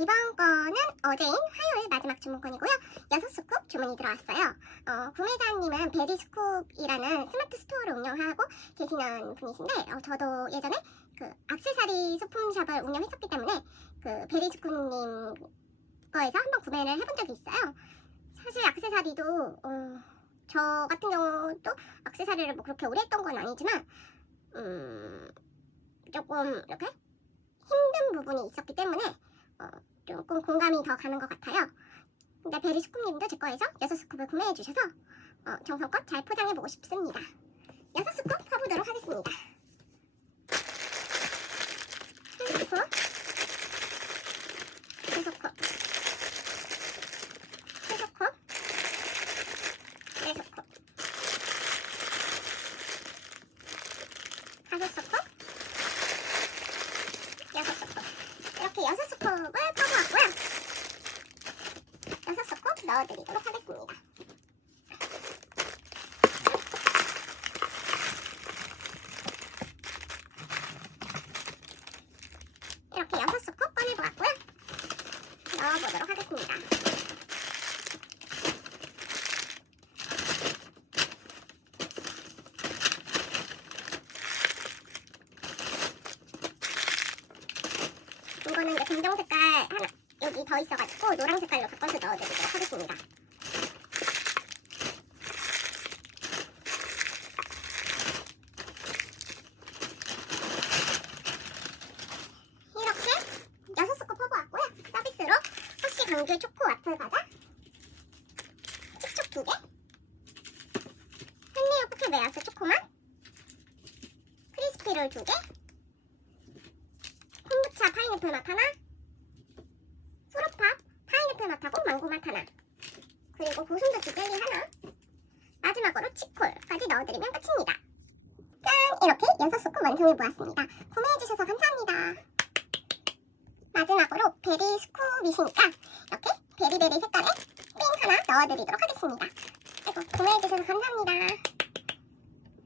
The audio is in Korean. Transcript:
이번 건은 어제인 화요일 마지막 주문건이고요. 여섯 스쿱 주문이 들어왔어요. 어, 구매자님은 베리스쿱이라는 스마트 스토어를 운영하고 계시는 분이신데 어, 저도 예전에 그 악세사리 소품샵을 운영했었기 때문에 그 베리스쿱님 거에서 한번 구매를 해본 적이 있어요. 사실 악세사리도 어, 저 같은 경우도 악세사리를 뭐 그렇게 오래 했던 건 아니지만 음, 조금 이렇게 힘든 부분이 있었기 때문에 어, 조금 공감이 더 가는 것 같아요. 근데 베리 스쿱님도 제 거에서 여섯 스쿱을 구매해 주셔서 어, 정성껏 잘 포장해 보고 싶습니다. 여섯 스쿱 퍼보도록 하겠습니다. 한 스쿱, 두 스쿱, 세 스쿱, 네 스쿱, 다섯 스쿱, 여섯 스쿱. 이렇게 여섯 스쿱을 퍼부었고요. 여섯 스쿱 넣어드리도록 하겠습니다. 이렇게 여섯 스쿱 꺼내보았고요. 넣어보도록 하겠습니다. 이거는 이제 검정 색깔 하나 여기 더 있어가지고 노랑 색깔로 바꿔서 넣어드리도록 하겠습니다. 이렇게 여섯 스쿱 퍼부었고요. 서비스로 허쉬 감귤 초코 와플 과자, 칙촉 두 개, 헨리오 포켓 메아스 초코맛, 크리스피롤 두 개, 콤부차 파인애플 맛 하나, 후루팝 파인애플 맛하고 망고 맛 하나, 그리고 고순두부 젤리 하나, 마지막으로 치콜까지 넣어드리면 끝입니다. 짠! 이렇게 여섯 스쿱 완성해 보았습니다. 구매해주셔서 감사합니다. 마지막으로 베리 스쿱이시니까 이렇게 베리베리 색깔의 삥 하나 넣어드리도록 하겠습니다. 아이고, 구매해주셔서 감사합니다.